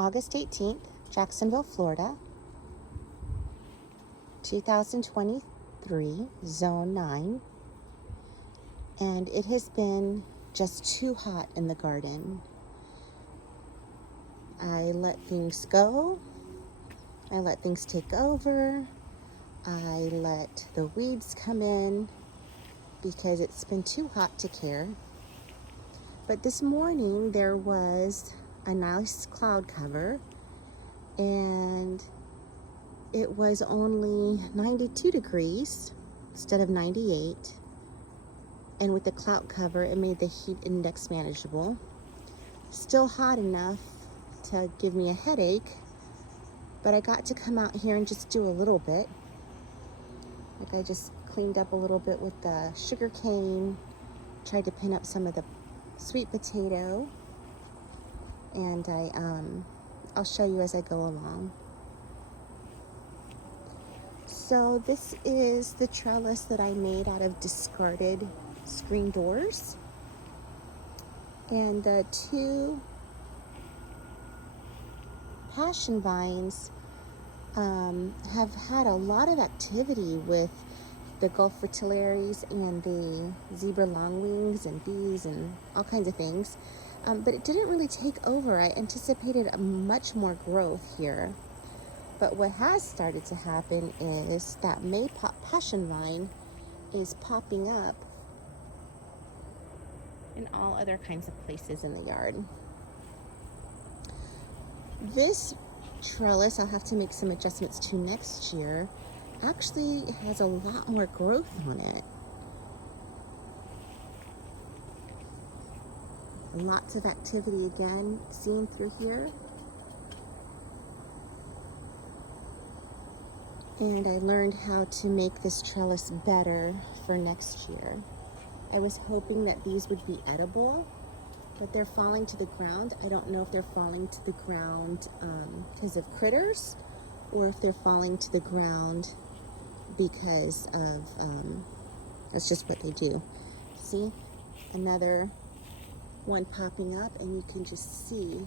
August 18th, Jacksonville, Florida, 2023, Zone 9. And it has been just too hot in the garden. I let things go. I let things take over. I let the weeds come in because it's been too hot to care. But this morning there was a nice cloud cover and it was only 92 degrees instead of 98. And with the cloud cover, it made the heat index manageable. Still hot enough to give me a headache, but I got to come out here and just do a little bit. Like I just cleaned up a little bit with the sugar cane, tried to pin up some of the sweet potato, and I'll show you as I go along. So this is the trellis that I made out of discarded screen doors, and the two passion vines have had a lot of activity with the Gulf fritillaries and the zebra longwings and bees and all kinds of things, but it didn't really take over. I anticipated much more growth here, but what has started to happen is that maypop passion vine is popping up in all other kinds of places in the yard. This trellis, I'll have to make some adjustments to next year, actually has a lot more growth on it. Lots of activity again seen through here. And I learned how to make this trellis better for next year. I was hoping that these would be edible, but they're falling to the ground. I don't know if they're falling to the ground because of critters, or if they're falling to the ground because of, that's just what they do. See, another one popping up, and you can just see,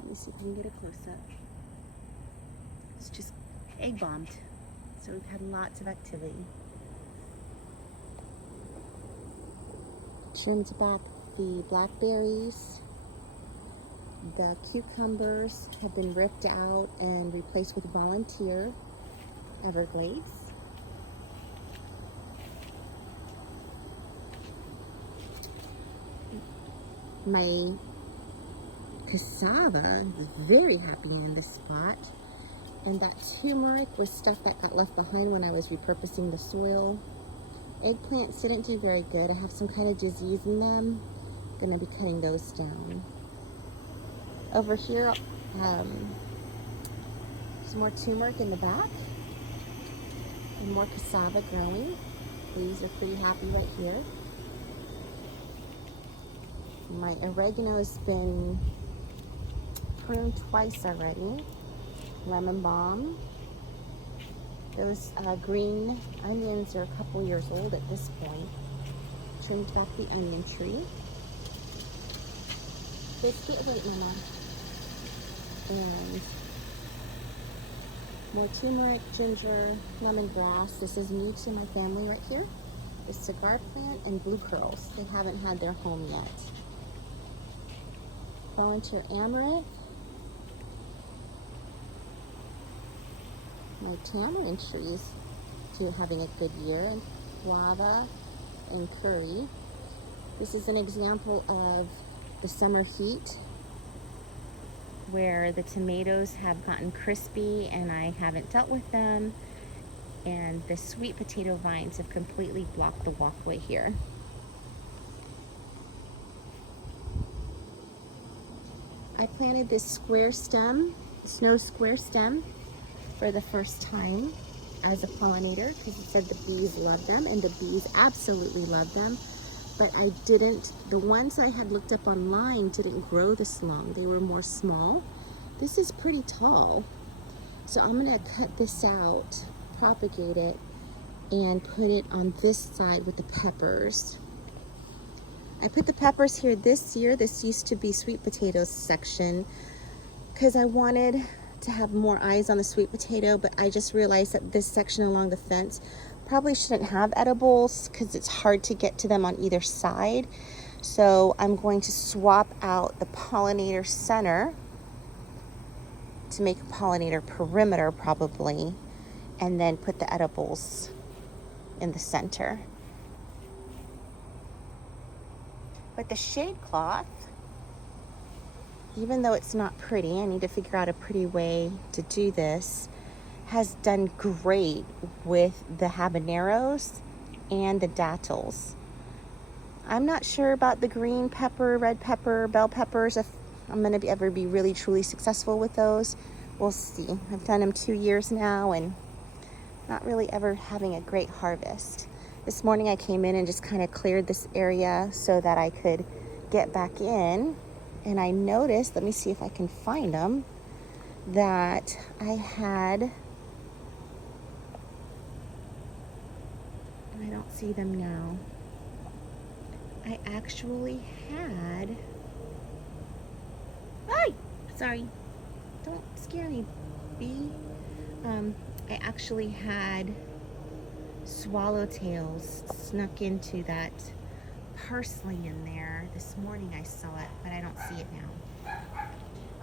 let me see if I can get a close-up. It's just egg bombed. So we've had lots of activity. Trimmed back the blackberries. The cucumbers have been ripped out and replaced with volunteer everglades. My cassava is very happy in this spot. And that turmeric was stuff that got left behind when I was repurposing the soil. Eggplants didn't do very good. I have some kind of disease in them. I'm gonna be cutting those down. Over here, some more turmeric in the back. And more cassava growing. Leaves are pretty happy right here. My oregano has been pruned twice already. Lemon balm. Those green onions are a couple years old at this point. Trimmed back the onion tree. Biscuit, wait, Mama. And more turmeric, ginger, lemongrass. This is new to my family right here. The cigar plant and blue curls. They haven't had their home yet. Volunteer amaranth. My tamarind trees having a good year. Guava and curry. This is an example of the summer heat where the tomatoes have gotten crispy and I haven't dealt with them, and the sweet potato vines have completely blocked the walkway here. I planted this square stem, snow square stem, for the first time as a pollinator because it said the bees love them, and the bees absolutely love them. But I didn't, the ones I had looked up online didn't grow this long. They were more small. This is pretty tall. So I'm gonna cut this out, propagate it, and put it on this side with the peppers. I put the peppers here this year. This used to be sweet potatoes section. because I wanted to have more eyes on the sweet potato, but I just realized that this section along the fence probably shouldn't have edibles because it's hard to get to them on either side. So I'm going to swap out the pollinator center to make a pollinator perimeter probably, and then put the edibles in the center. But the shade cloth, even though it's not pretty, I need to figure out a pretty way to do this, has done great with the habaneros and the dattles. I'm not sure about the green pepper, red pepper, bell peppers, if I'm going to ever be really truly successful with those. We'll see. I've done them 2 years now and not really ever having a great harvest. This morning I came in and just kind of cleared this area so that I could get back in, and I noticed, let me see if I can find them, that I had, I don't see them now. I actually had, ay, sorry, don't scare me, bee. I actually had swallowtails snuck into that parsley in there. This morning I saw it, but I don't see it now.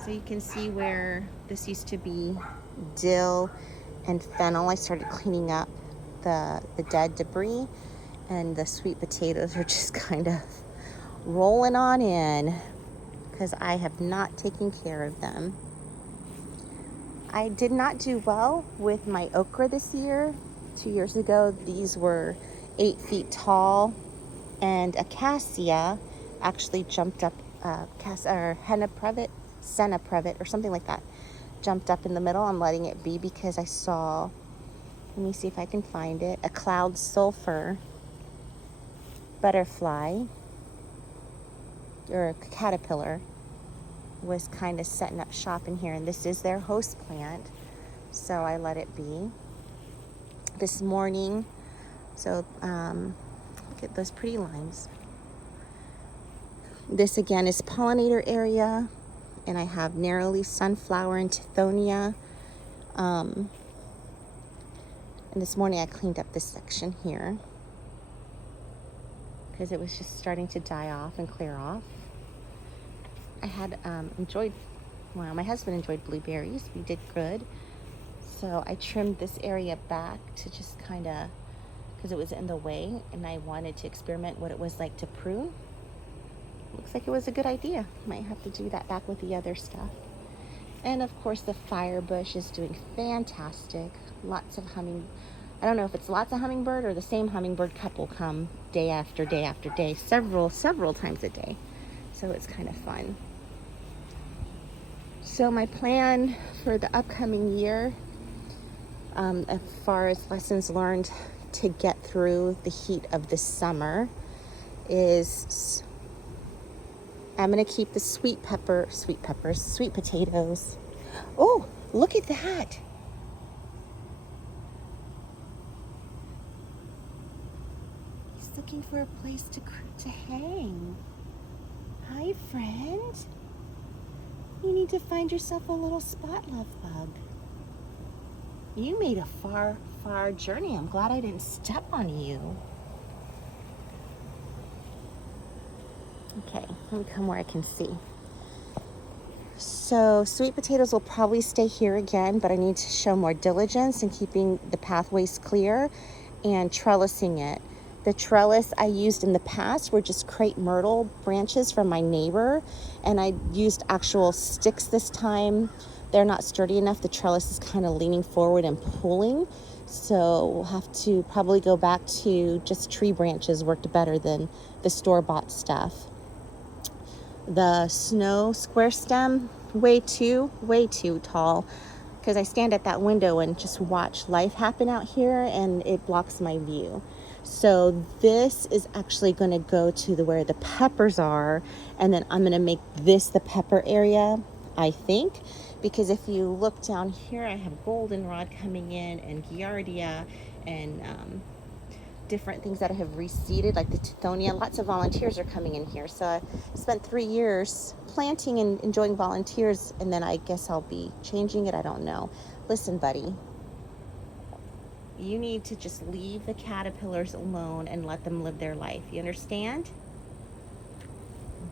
So you can see where this used to be dill and fennel. I started cleaning up the dead debris, and the sweet potatoes are just kind of rolling on in because I have not taken care of them. I did not do well with my okra this year. 2 years ago, these were 8 feet tall, and acacia actually jumped up, henna privet, senna privet, or something like that, jumped up in the middle. I'm letting it be because I saw, let me see if I can find it, a cloud sulfur butterfly, or a caterpillar, was kind of setting up shop in here, and this is their host plant, so I let it be. This morning, so look at those pretty limes. This again is pollinator area, and I have narrow-leaf sunflower and tithonia. And this morning I cleaned up this section here because it was just starting to die off and clear off. I had my husband enjoyed blueberries. We did good. So I trimmed this area back to just kind of, because it was in the way, and I wanted to experiment what it was like to prune. Looks like it was a good idea. Might have to do that back with the other stuff. And of course the fire bush is doing fantastic. Lots of I don't know if it's lots of hummingbird or the same hummingbird couple come day after day after day, several times a day. So it's kind of fun. So my plan for the upcoming year, as far as lessons learned to get through the heat of the summer, is I'm going to keep the sweet potatoes. Oh, look at that. He's looking for a place to hang. Hi, friend. You need to find yourself a little spot love bug. You made a far journey. I'm glad I didn't step on you. Okay, let me come where I can see. So sweet potatoes will probably stay here again, but I need to show more diligence in keeping the pathways clear and trellising it. The trellis I used in the past were just crepe myrtle branches from my neighbor, and I used actual sticks this time. They're not sturdy enough. The trellis is kind of leaning forward and pulling, so we'll have to probably go back to just tree branches. Worked better than the store-bought stuff. The snow square stem, way too tall, because I stand at that window and just watch life happen out here, and it blocks my view. So this is actually going to go to where the peppers are, and then I'm going to make this the pepper area, I think, because if you look down here, I have goldenrod coming in, and giardia, and different things that have reseeded, like the Tithonia. Lots of volunteers are coming in here. So I spent 3 years planting and enjoying volunteers, and then I guess I'll be changing it. I don't know. Listen, buddy, you need to just leave the caterpillars alone and let them live their life. You understand?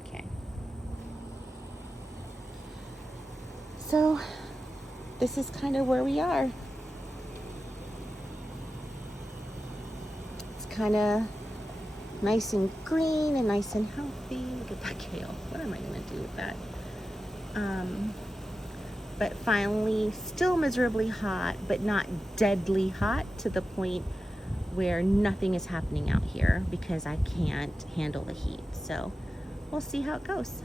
Okay. So this is kind of where we are. Kind of nice and green and nice and healthy. Look at that kale. What am I going to do with that? But finally, still miserably hot, but not deadly hot to the point where nothing is happening out here because I can't handle the heat. So we'll see how it goes.